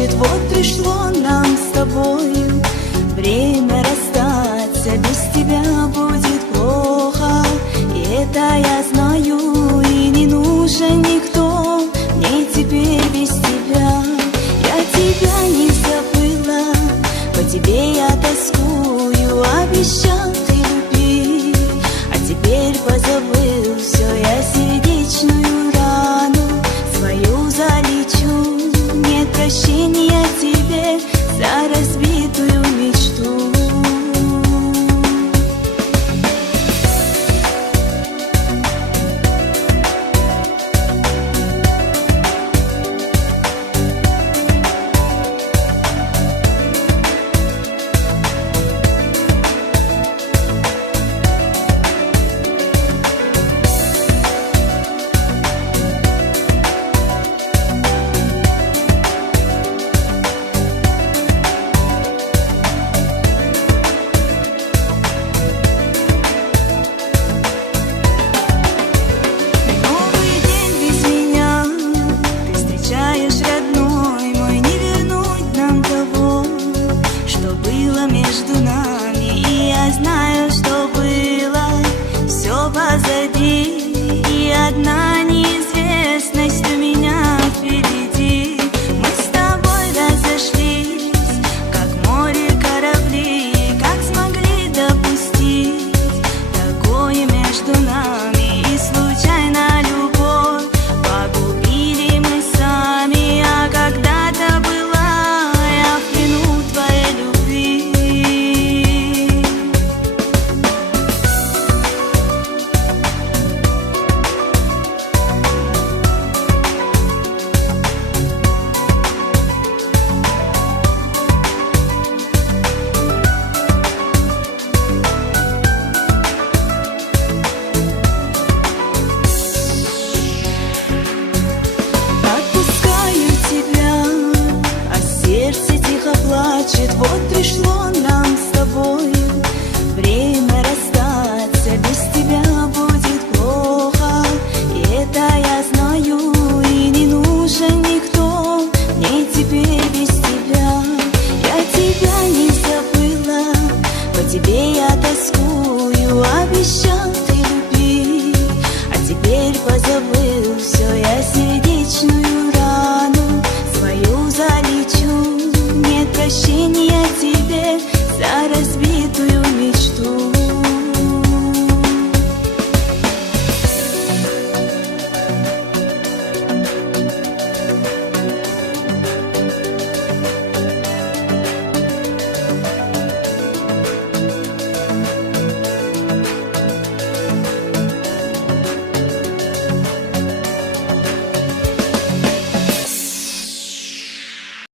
Значит, вот пришло нам с тобою время расстаться. Без тебя будет плохо, и это я знаю. И не нужен никто мне теперь без тебя. Я тебя не забыла, по тебе я тоскую. Обещал ты любить, а теперь позабыл все. Я сердечную рану свою залечу. Нет прощения тебе за разбитую мечту. Между нами, и я знаю, что было все позади, и одна не